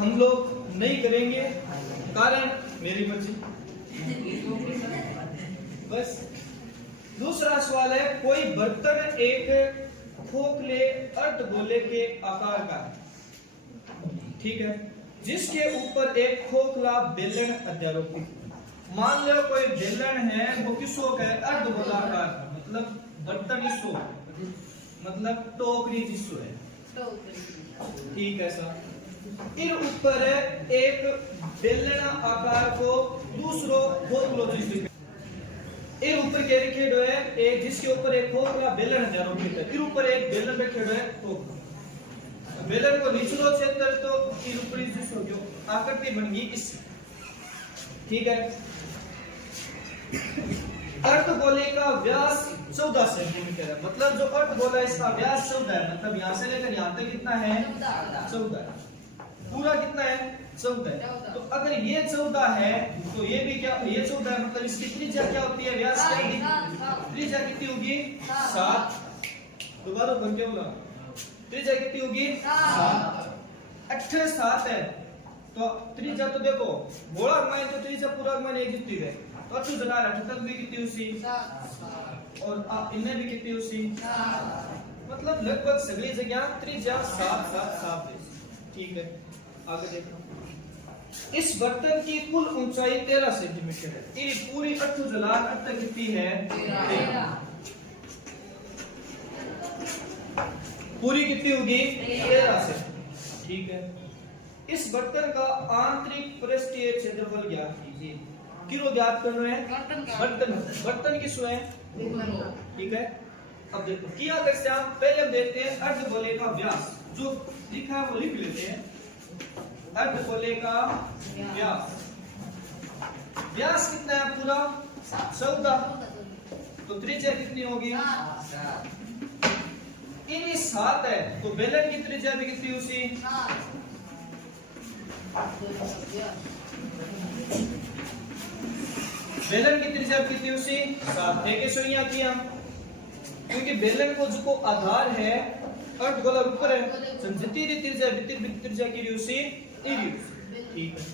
हम लोग नहीं करेंगे, कारण मेरी मर्जी। बस। दूसरा सवाल है, कोई बर्तन एक खोखले अर्धगोले के आकार का है, ठीक है, जिसके ऊपर एक खोखला बेलन अध्यारोपित। मान लो कोई बेलन है वो किसो का है, अर्धगोलाकार का, मतलब बर्तन इसो, मतलब टोकरी जिसो है, ठीक है सर। इन ऊपर एक बेलन आकार को दूसरो खोखलो जिस इन ऊपर के रखेड़ो है एक, जिसके ऊपर एक खोखला बेलन अध्यारोपित है। इन ऊपर एक बेलन रखेड़ो है, तो बेलन को निचलो क्षेत्र तो इन ऊपरी जिसो जो आकृति बन गई इस, ठीक है। अर्धगोले का व्यास 14 सेंटीमीटर है, मतलब जो अर्धगोला है इसका व्यास 14 है, मतलब यहाँ से लेकर यहाँ तक कितना है, 14। पूरा कितना है, 14 है। तो अगर ये 14 है तो ये भी क्या, ये 14 है, मतलब इसकी त्रिज्या क्या होती है, व्यास क्या होगी, त्रिज्या कितनी होगी, 7। दोबारा बन के बोला, त्रिज्या कितनी होगी, 7। 8 7 है तो त्रिज्या तो देखो गोला घुमाए तो त्रिज्या पूरा घुमाने एक जितनी है, तो 8 जगह 8 तक भी कितनी उसी, और इन्हें भी कितनी उसी, मतलब लगभग सभी जगह त्रिज्या 7 7 7 है, ठीक है। आगे देखो, इस बर्तन की कुल ऊंचाई 13 सेंटीमीटर है। ये पूरी 8 जलाल तक कितनी है, 13। पूरी कितनी होगी, 13 से, ठीक है। इस बर्तन का आंतरिक पृष्ठीय क्षेत्रफल ज्ञात कीजिए। किलो ज्ञात करना है, बर्तन किसो है, ठीक है। अब देखो किया कैसे, आप पहले हम देखते हैं अर्धगोले का व्यास, जो लिखा है वो लिख लेते हैं। अर्धगोले का व्यास कितना है, पूरा 14, तो त्रिज्या कितनी होगी, इन 7 है, तो बेलन की त्रिज्या भी कितनी उसी, बेलन की त्रिज्या कितनी उसी 7 है। कैसे यहाँ किया, क्योंकि बेलन को जो आधार है अर्धगोला ऊपर है, जितनी त्रिज्या की उसी, ठीक है।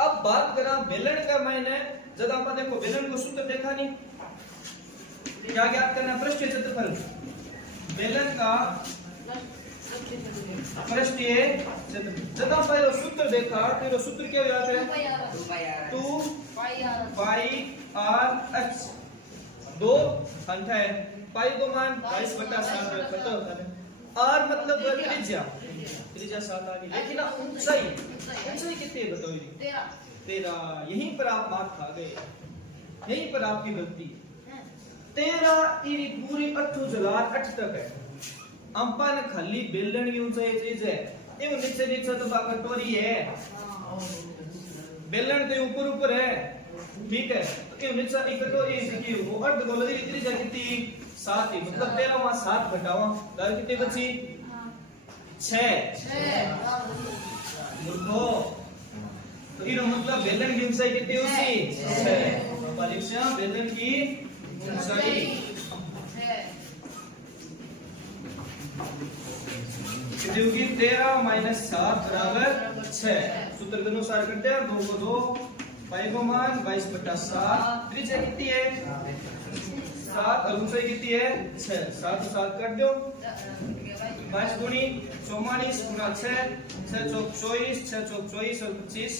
अब बात करा बेलन का, मैंने जब आप देखो बेलन को सूत्र देखा नहीं, क्या ज्ञात करना, पृष्ठीय क्षेत्रफल, बेलन का पृष्ठीय क्षेत्रफल। जब आप पहले सूत्र देखा तो सूत्र क्या याद है, 2 पाई r h, 2 अंठा है, पाई को मान 22/7 पता होता है, r मतलब त्रिज्या 7 आ गई, लेकिन ऊंचाई कितनी है बताओ, 13। यहीं पर आप मार्क खा गए, यहीं पर आपकी गलती है। 13 ये पूरी 8 जलाल 8 तक है। अंपन खाली बेलन की ऊंचाई चीज है, ये नीचे तो कटोरी है, बेलन तो ऊपर है, ठीक है। तो ये नीचे एक कटोरी की वो अर्धगोले की त्रिज्या कितनी, 7 ही, मतलब 13 में 7 घटाओ दाल कितनी बची, 6। देखो तो ये मतलब बेलन की ऊंचाई कितनी उसी 6। परीक्षा बेलन की ऊंचाई कितनी होगी, 13 - 7 = 6। सूत्र के अनुसार करते हैं, 2 को 2, पाई को मान 22/7, त्रिज्या कितनी है 7, और ऊंचाई कितनी है 6। 7 को 7 कर दो, 5 × 44 × 6, 6 × 24, 6 × 24 और 25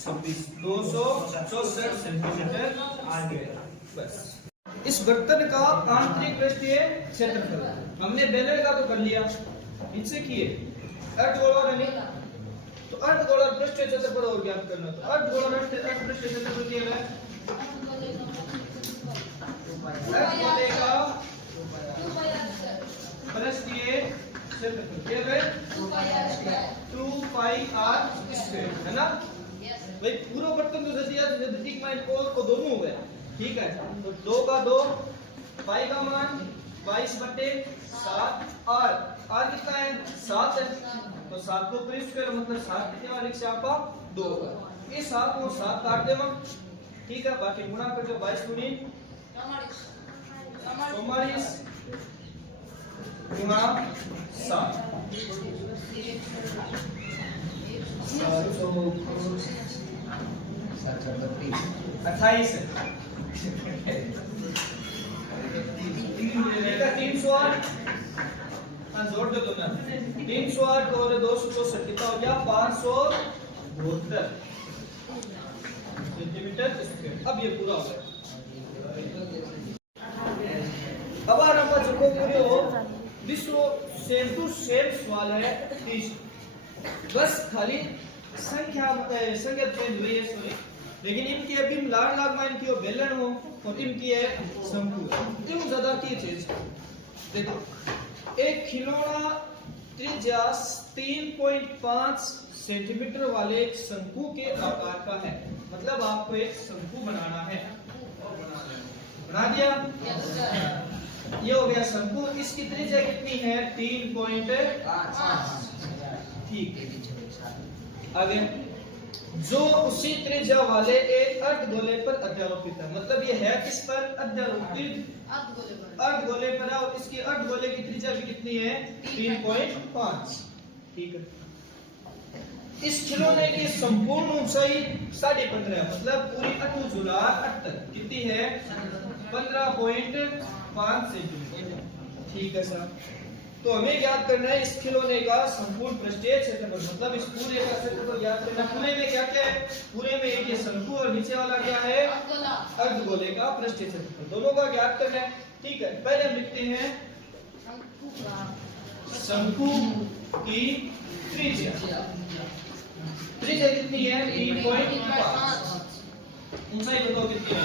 26, 264 सेंटीमीटर आ गया। बस। इस बर्तन का आंतरिक पृष्ठीय क्षेत्रफल हमने बेलन का तो कर लिया, इनसे किए अर्धगोला नहीं, तो अर्धगोला पृष्ठीय क्षेत्रफल और ज्ञात करना, तो अर्धगोला पृष्ठीय क्षेत्रफल क्या है, अर्धगोले का पृष्ठीय क्षेत्रफल क्या है, 2 पाई r², है ना भाई। पूरा बर्तन तो जल्दी को दोनों हुए, ठीक है। तो 2 का 2, पाई का मान 22/7, r कितना है 7 है, तो 7 को पृष्ठ करो, मतलब 7 कितने वाले से आपका 2 होगा। ये 7 को 7 काट देना, ठीक है। बाकी गुणा कर दो, 22 × 44 गुणा 7, 28 308 जोड़ दो तुमने 308 और 264 कितना हो गया 572 सेंटीमीटर स्क्वायर। अब ये पूरा हो गया। अब नंबर जो पूरे हो विश्व सेम टू सेम सवाल है 30 बस खाली संख्या चेंज हुई है सॉरी लेकिन इनकी अभी लाड़ लाग में इनकी बेलन हो और इनकी है शंकु क्यों ज्यादा की चीज देखो एक खिलौना त्रिज्या 3.5 सेंटीमीटर वाले एक शंकु के आकार का है मतलब आपको एक शंकु बनाना है बना दिया ये हो गया शंकु इसकी त्रिज्या कितनी है 3.5 ठीक है आगे जो उसी त्रिज्या वाले एक अर्धगोले पर अध्यारोपित है मतलब ये है किस पर अध्यारोपित अर्धगोले पर है और इसकी अर्धगोले की त्रिज्या भी कितनी है 3.5 ठीक है इस खिलौने की संपूर्ण ऊंचाई 15.5 है मतलब पूरी अठुजुलार तक कितनी है 15.5 सेंटीमीटर ठीक है सर तो हमें याद करना है इस खिलौने का संपूर्ण पृष्ठीय क्षेत्रफल मतलब इस पूरे का क्षेत्रफल याद करना पूरे में क्या क्या है पूरे में एक ये शंकु और नीचे वाला क्या है अर्धगोले का पृष्ठीय क्षेत्रफल दोनों का याद करना है ठीक है पहले हम लिखते हैं शंकु की त्रिज्या कितनी है 3.5 ऊंचाई बताओ कितनी है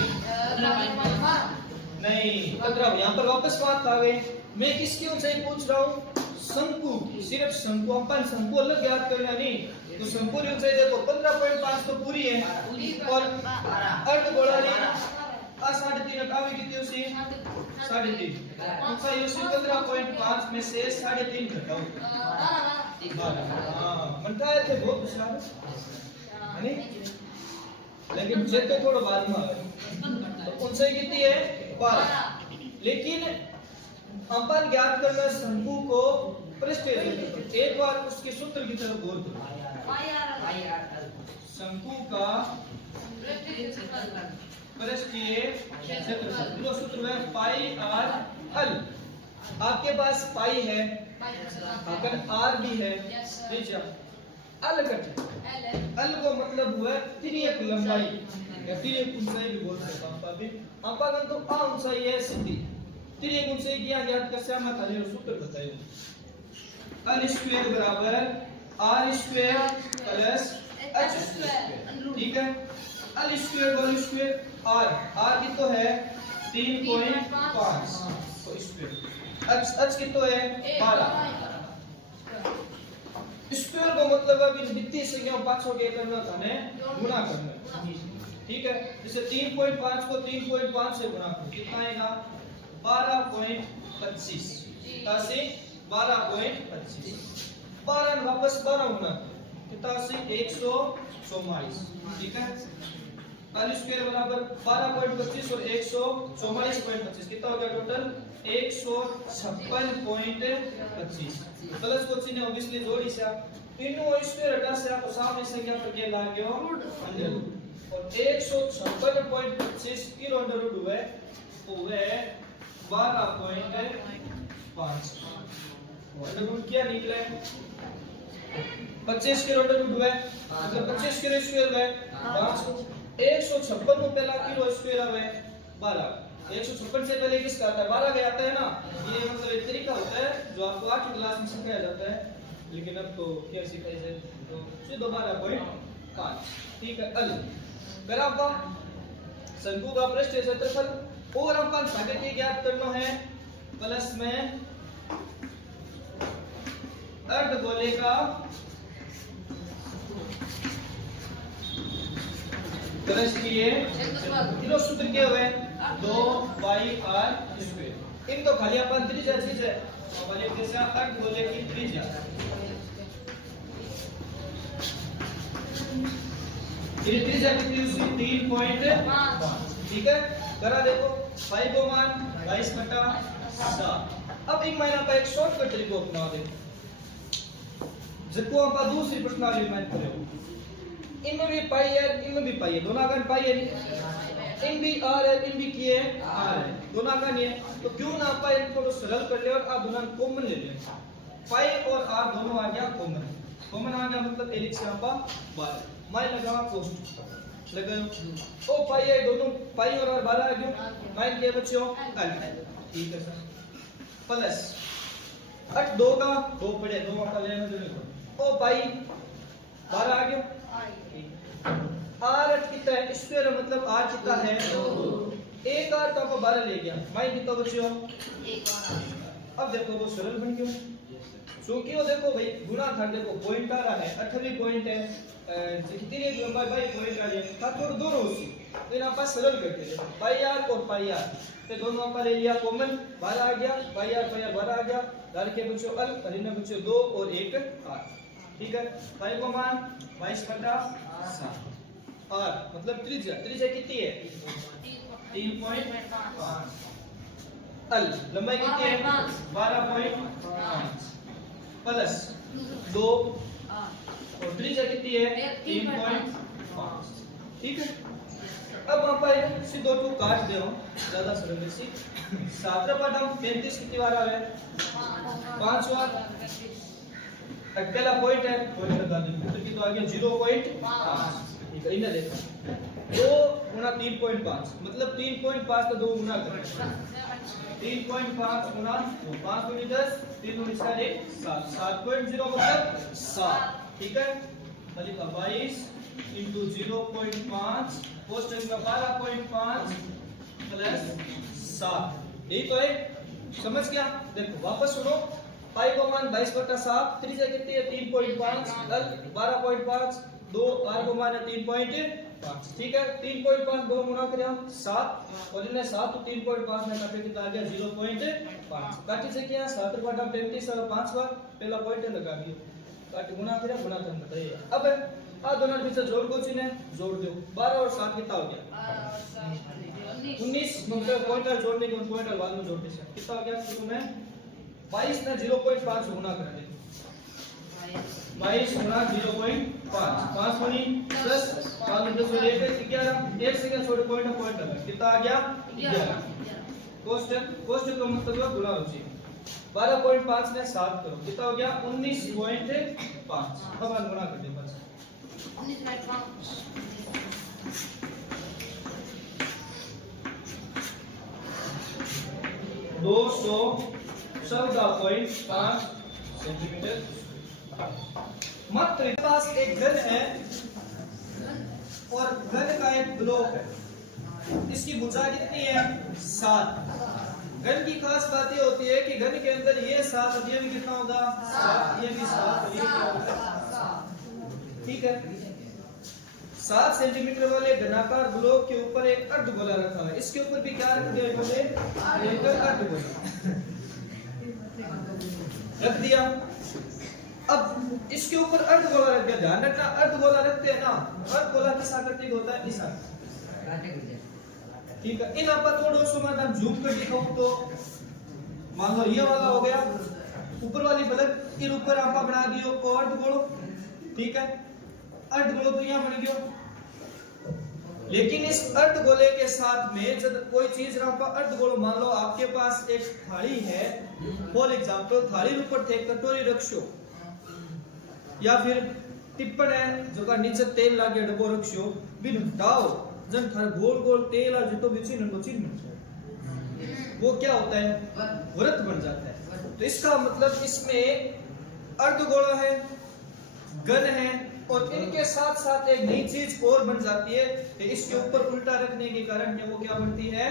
नहीं 15 यहाँ पर वापस बात आ गई मैं किसकी ऊंचाई पूछ रहा हूँ शंकु सिर्फ शंकु अपन शंकु अलग याद करना नहीं तो शंकु की ऊंचाई देखो 15.5 तो पूरी है और अर्धगोला ने 3.5 कावी कितनी उसी 3.5 ऊंचाई उसी 15.5 में से 3.5 घटाओ हां मनता है थे बहुत होशियार है नहीं लेकिन मुझे तो थोड़ा बाद में आ गया तो ऊंचाई कितनी है 12 लेकिन अपन ज्ञात करना शंकु को पृष्ठीय क्षेत्रफल एक बार उसके सूत्र की तरफ गौर करो शंकु का पृष्ठीय क्षेत्रफल जो सूत्र है पाई आर एल आपके पास पाई है अगर आर भी है त्रिज्या एल कट एल को मतलब हुआ तिर्यक लंबाई या तिर्यक ऊंचाई भी बोल सकते हैं अभी अपन तो आ ऊंचाई है सीधी तिर्यक ऊंचाई की ज्ञात कैसे हम थाने सूत्र बताइए एल स्क्वायर बराबर r square plus h square ठीक है l square whole square r की तो है 3.5 तो स्क्वायर एच की तो है 12 स्क्वायर को मतलब अभी वित्तीय संख्या पांचों के करना था ने गुणा करना ठीक है जैसे 3.5 को 3.5 से गुणा करो कितना आएगा 12.25 तासी 12.25 12 वापस 12 गुना कितना से 144 ठीक है एल स्क्वायर बराबर 12.25 और 144.25 कितना हो गया टोटल 156.25 प्लस को चिन्ह ऑब्वियसली जोड़ी से आप तीनों स्क्वायर हटा से आप सामने संख्या पर के लागे हो अंडर रूट और 156.25 की अंडर रूट हुआ वो है 12.5 अंडर रूट क्या निकला 25 के अंडर रूट हुआ मतलब 25 के स्क्वायर हुआ 156 में पहला किलो स्क्वायर है 12 156 से पहले किसका आता है 12 का आता है ना ये मतलब एक तरीका होता है जो आपको 8वीं क्लास में सिखाया जाता है लेकिन अब तो क्या सिखाई जाए तो सीधे 12.5 ठीक है अल फिर आपका शंकु का पृष्ठीय क्षेत्रफल और अपन सागर के ज्ञात करना है प्लस में अर्धगोले का पृष्ठीय तीनों सूत्र क्या हुए 2πr स्क्वायर इनको खाली अपन त्रिज्या चीज है वाले जैसे अर्धगोले की त्रिज्या ये त्रिज्या कितनी उसकी 3.5 ठीक है करा देखो 5 को मान 22/7 अब एक महीना का एक शॉर्टकट तरीका अपना देखो जिसको आप दूसरी प्रश्नावली में करें पाई है, इनमें भी पाई है, दोनों आगन पाई है नहीं, इन भी आर है, इन भी किए आर है, दोनों आगन ये, तो क्यों ना पाई इनको तो सरल कर ले और आप दोनों कॉमन ले लें, पाई और आर दोनों आ गया कॉमन, कॉमन आ गया मतलब एलिक्स यहाँ पर 12, माइन लगाओ कोस्ट लगाओ, ओ पाई है दोनों, पाई और आर 12 आ गया, माइन के बच्चों एल, ठीक है सर, प्लस 8 2 का 2 पड़े, 2 का लेना जो ओ पाई 12 आ गया, आर 8 कितना है स्क्वायर मतलब आर कितना है 2, एक आर तो आपको 12 ले गया, माइन कितना बच्चों 1 आर, अब देखो वो सरल बन गया, क्योंकि वो देखो भाई गुणा था, देखो पॉइंट आ रहा है 18 पॉइंट है, कितनी लंबाई बाई पॉइंट आ जाए था, थोड़ा दोनों उसी तो इन आप सरल करते हैं, पाई आर और पाई आर तो दोनों आप ले लिया कॉमन, 12 आ गया, पाई आर 12 आ गया, दाल के बच्चों अल, हरिना बच्चों 2 और 1 आर, ठीक है, पाई को मान 22/7 आर मतलब त्रिज्या, त्रिज्या कितनी है 3.5, अल लंबाई कितनी है 12.5 प्लस 2 और त्रिज्या कितनी है 3.5, ठीक है। अब वहां पर सीधो टू काट दे रहा हूं, ज्यादा सरल है सी 7 पदम 35 कितनी बार आवे 5 बार, पहला पॉइंट है, पॉइंट लगा दो तो कितना आ गया 0.5, ठीक है, इन्हें देखो 2 गुना 3.5 मतलब 3.5 तो 2 गुना करें, 3.5 गुना 5 गुनी 10, 3 गुनी 4 7, 7.0 मतलब 7, ठीक है, लिखा 22 into 0.5 कोष्टक का 12.5 प्लस 7, यही तो है, समझ गया। देखो वापस सुनो, पाई को मान 22/7, त्रिज्या कितनी है 3.5, 12.5, 2 आर को मान है 3.5, ठीक है, 3.5 2 गुना करें 7 और इन्हें 7 तो 3.5 में काटे कितना आ गया 0.5, काटे से क्या 7/35 और 5 बार पहला पॉइंट लगा दिया, काटे गुना करें गुना करना बताइए। अब आ दोनों बीच जोड़ को चिन्ह जोड़ दो, 12 और 7 कितना हो गया 19, मतलब पॉइंट जोड़ने के पॉइंट बाद में जोड़ते हैं कितना हो गया, शुरू में 22 ने 0.5 गुना कर दे, 22 गुना 0.5, 5 गुनी 10 5 10 और 1 11, 1 से क्या छोटे पॉइंट पॉइंट लगा कितना आ गया 11, कोष्टक कोष्टक का मतलब है गुणा होची, 12.5 ने 7 करो कितना हो गया 19.5, अब गुणा कर दे बस 214.5 सेंटीमीटर। मात्र पास एक घन है और घन का एक ब्लॉक है, इसकी भुजा कितनी है 7, घन की खास बात ये होती है कि घन के अंदर ये 7 और ये भी कितना होगा 7, ये भी 7 और ये क्या होगा 7, ठीक है। 7 सेंटीमीटर वाले घनाकार ब्लॉक के ऊपर एक अर्धगोला रखा है, इसके ऊपर भी क्या रख दिया बोले एक अर्धगोला रख दिया। अब इसके ऊपर अर्धगोला रख दिया, ध्यान रखना अर्धगोला रखते हैं ना, अर्धगोला किस आकृति का होता है इस आकृति, ठीक है। इन आपका थोड़ा सो मैं जूम कर दिखाऊं तो मान लो ये वाला हो गया, ऊपर वाली बल्ब के ऊपर आपका बना दियो को अर्धगोलो, ठीक है, अर्धगोलो तो यहाँ बन गया, लेकिन इस अर्धगोले के साथ में जब कोई चीज आपका अर्धगोलो, मान लो आपके पास एक थाली है, फॉर एग्जांपल थाली ऊपर थे कटोरी रखो या फिर टिप्पण है जो का नीचे तेल लागे डब्बो रखो, बिन हटाओ जन थार गोल गोल तेल और जितो बिची नंदो चिन्ह वो क्या होता है वृत्त बन जाता है। तो इसका मतलब इसमें अर्धगोला है, घन है और इनके साथ साथ एक नई चीज और बन जाती है, तो इसके ऊपर उल्टा रखने के कारण क्या वो क्या बनती है,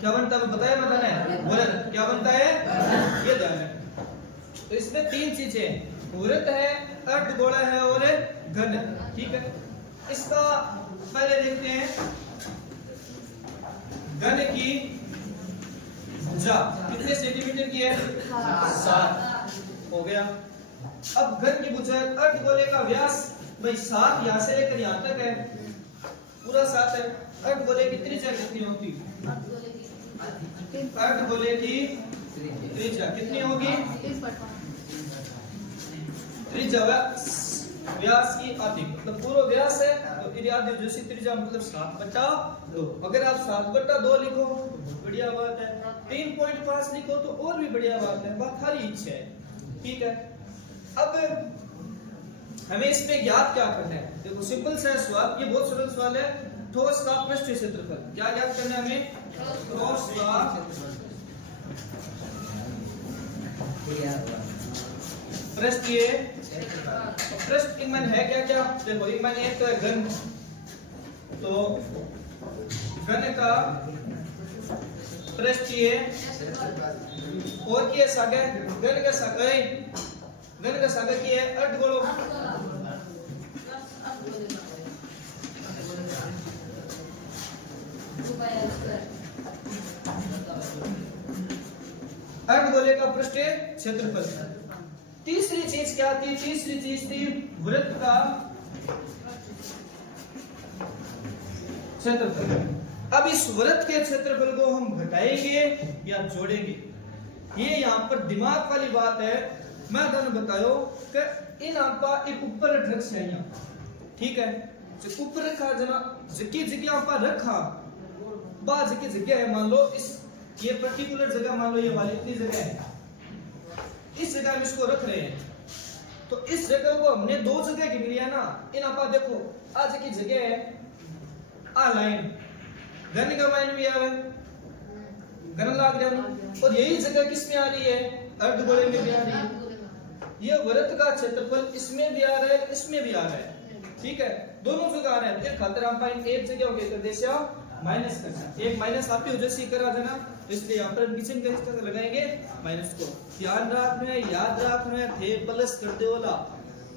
क्या बनता है बताया मैंने वृत्त, क्या बनता है ये ध्यान है। तो इसमें 3 चीजें वृत्त है, अर्धगोला है और घन है, ठीक है। इसका पहले देखते हैं घन की भुजा कितने सेंटीमीटर की है 7 हो गया। अब घन की भुजा अर्धगोले का व्यास भाई 7 यहां से लेकर यहां तक है, पूरा 7 है। अर्धगोले की त्रिज्या कितनी होती है, अर्धगोले की त्रिज्या कितनी होगी, त्रिज्या व्यास की आधी, मतलब पूरा व्यास है तो इसकी आधी जैसी त्रिज्या मतलब 7/2। अगर आप 7/2 लिखो तो बहुत बढ़िया बात है, 3.5 लिखो तो और भी बढ़िया बात है, बात हरी इच्छा है। ठीक है, अब हमें इसमें ज्ञात क्या करना है? देखो सिंपल सा सवाल, ये बहुत सरल सवाल है। ठोस का पृष्ठीय क्षेत्रफल क्या ज्ञात करना है हमें? ठोस का पृष्ठीय, पृष्ठ की मन है क्या क्या? देखो एक मन एक तो है घन, तो घन का पृष्ठीय और की सागे घन का सागे, घन का सागे की है अर्धगोलों, अर्धगोले का पृष्ठीय क्षेत्रफल। तीसरी चीज क्या थी? तीसरी चीज थी वृत्त का क्षेत्रफल। अब इस वृत्त के क्षेत्रफल को हम घटाएंगे या जोड़ेंगे, ये यहाँ पर दिमाग वाली बात है। मैं ਤੁਹਾਨੂੰ बतायो कि इन आपका एक ऊपर रख चाहिए, ठीक है, जो ऊपर रखा जना जिकी जगह पर रखा बा जिकी जगह है, मान लो इस ये पर्टिकुलर जगह, मान लो ये वाली इतनी जगह है, इस जगह हम इसको रख रहे हैं, तो इस जगह को हमने दो जगह गिन लिया ना। इन आपा देखो आज की जगह है आ लाइन, घन का लाइन भी आ रहा है, घन लाग रहा है, और यही जगह किस में आ रही है? अर्धगोले में भी आ रही है। ये वृत्त का क्षेत्रफल इसमें भी आ रहा है, इसमें भी आ रहा है, ठीक है, दोनों जगह आ रहा है। एक खातर आप एक जगह हो गई तो देशा माइनस करना, एक माइनस आप ही जैसे करा देना, इसलिए यहाँ पर किचन का इस तरह लगाएंगे माइनस को। ध्यान रखना है, याद रखना है, थे प्लस करते होला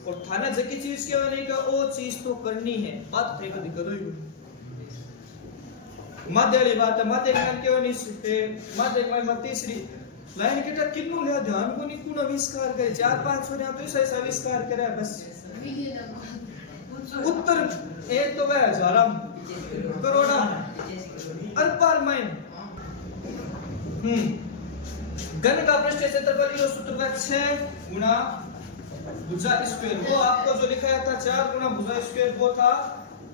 और थाना जकी चीज के होने का वो चीज तो करनी है, बात थे कभी करो ही मध्य वाली बात है। मध्य ज्ञान के होनी से मध्य में तीसरी लाइन के तक किन्नु लिया ध्यान को नहीं कुन आविष्कार करे, 4-5 हो तो ऐसा आविष्कार करे बस। उत्तर एक तो वह हजारम करोड़ा अरबार माइन। घन का पृष्ठीय क्षेत्रफल यो सूत्र का 6 गुना भुजा स्क्वायर, वो आपको जो लिखाया था 4 गुना भुजा स्क्वायर वो था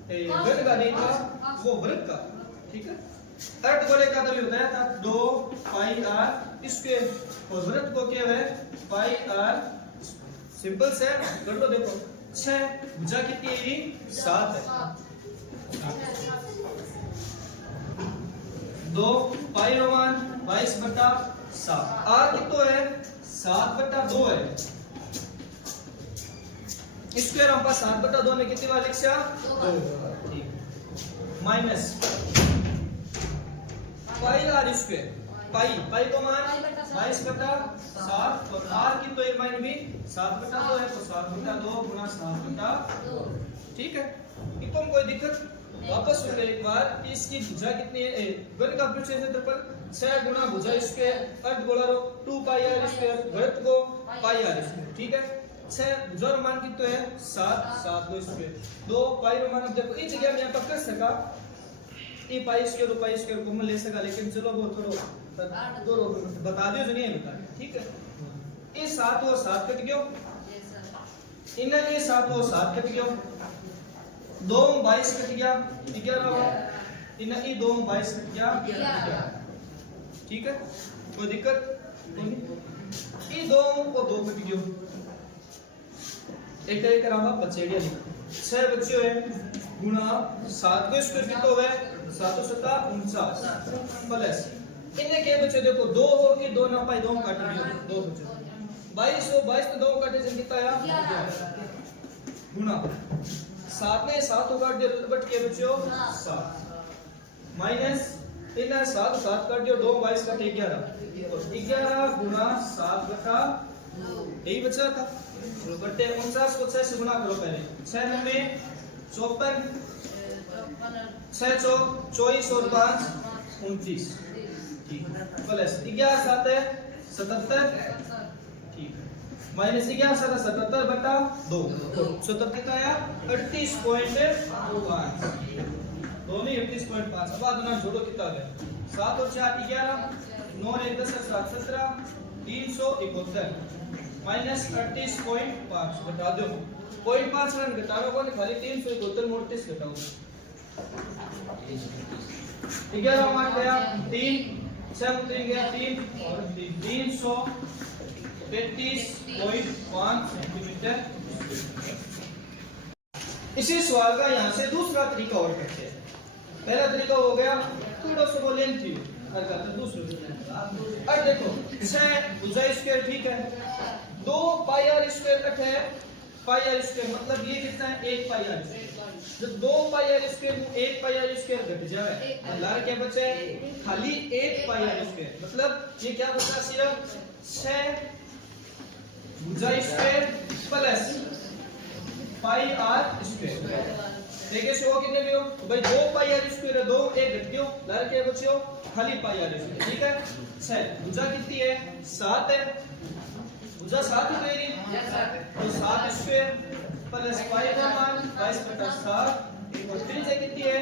घन का, नहीं था वो वृत्त का, ठीक है। अर्धगोले का तभी बताया था 2 पाई आर स्क्वायर और वृत्त को क्या है पाई आर। सिंपल से कर लो, देखो 6 भुजा कितनी है? 7 है, 2 पाई रोमान 22/7, आर कितना है? 7/2 है। स्क्वायर हम पास 7/2 में कितनी बार लिख सा? 2, माइनस पाई आर स्क्वायर, पाई को मान 22/7 और आर की तो एक मान भी 7/2 है, तो 7/2 गुना 7/2, ठीक है। इनको कोई दिक्कत? वापस सुन ले एक बार, इसकी भुजा कितनी है? घन का पृष्ठीय क्षेत्रफल 6 गुना भुजा स्क्वायर अर्धगोला रो 2 पाई आर स्क्वायर, वृत्त को पाई आर स्क्वायर, ठीक है। 6 भुजा रो मान कितना है? 7 2 स्क्वायर 2 पाई रो मान। देखो इस जगह में यहां पर कर सका ई पाई स्क्वायर को मैं ले सका, लेकिन चलो वो थोड़ा दो बता दियो जो नहीं है बता, ठीक है। ये 7 और 7 कट गयो, इनने ये 7 और 7 कट गयो, 2 22 कट गया 11 हुआ, इनने ये 2 22 कट गया 11, ठीक है, कोई दिक्कत नहीं। ये 2 और 2 कट गयो, एक एक करावा बचेड़िया लिखो 6 बच्चे है गुणा 7 को स्क्वायर कितना हुआ है? 7 × 7 = 49 प्लस इनने के बच्चे देखो 2 हो के 2 ना पाई 2 काट दियो, 2 बच्चे 22 हो 22 तो 2 काटे जन कितना आया? गुणा 7 ने 7 को काट दियो बट के बच्चों 7 माइनस इनने 7 काट दियो 2 22 काटे 11 गुणा 7/2 यही बचा था। बट्टे 49 को 6 से गुणा करो पहले, 6 में 54, 6 चौक 24 और 5 29, ठीक प्लस 11 7 है 77, ठीक माइनस 11 7 77/2 77 का आया 38.5 दोनों 38.5। अब आदना जोड़ो कितना है? 7 और 4 11, 9 और 1 10 7 17 371 माइनस 38.5 घटा दो 0.5 रन घटानो को खाली 372 मोड़ 30 घटाओ 11 मान गया 3 6 उतरी गया 3 और 333.5 सेंटीमीटर। इसी सवाल का यहाँ से दूसरा तरीका और करते हैं। पहला तरीका हो गया थोड़ा सा वो लेंथ थी और करते हैं दूसरा। अब देखो 6 भुजा स्क्वायर ठीक है 2 पाई आर स्क्वायर कट है पाई आर स्क्वायर मतलब ये कितना है 1 पाई आर जब 2 pi r square 1 pi r square घट जाए अल्लाह क्या बचे खाली 1 पाई आर स्क्वायर मतलब ये क्या बचा सिर्फ 6 भुजा square plus pi r square ठीक है सो कितने भी हो तो भाई 2 पाई आर स्क्वायर है 2 1 घट गयो लार क्या बच्चों खाली पाई आर स्क्वायर ठीक है 6 भुजा कितनी है 7 है भुजा 7 ही मेरी तो 7 स्क्वायर प्लस पाई का मान 22/7 और त्रिज्या कितनी है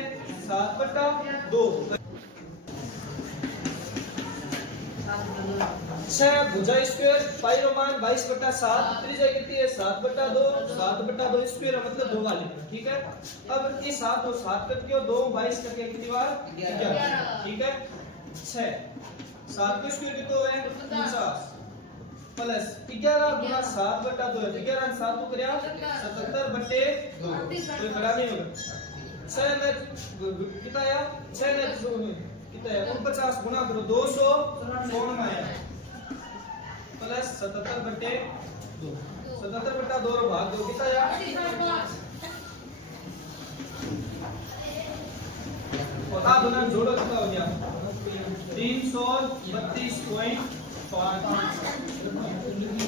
7/2 6 भुजा स्क्वायर पाई का मान 22/7 त्रिज्या कितनी है 7/2 7/2 स्क्वायर मतलब 2 वाली ठीक है। अब इस 7 और 7 कट के 2 22 करके कितनी बार 11 ठीक है 6 7 के स्क्वायर कितना है 50 प्लस 11 गुना 7/2 है 11 और 7 को करिया 77/2 कोई बड़ा नहीं होगा 6 में कितना आया 6 में कितना है 49 गुना करो 200 16 में आया प्लस 77/2 77/2 रो भाग दो कितना आया और आ दोनों जोड़ो कितना हो गया 332.5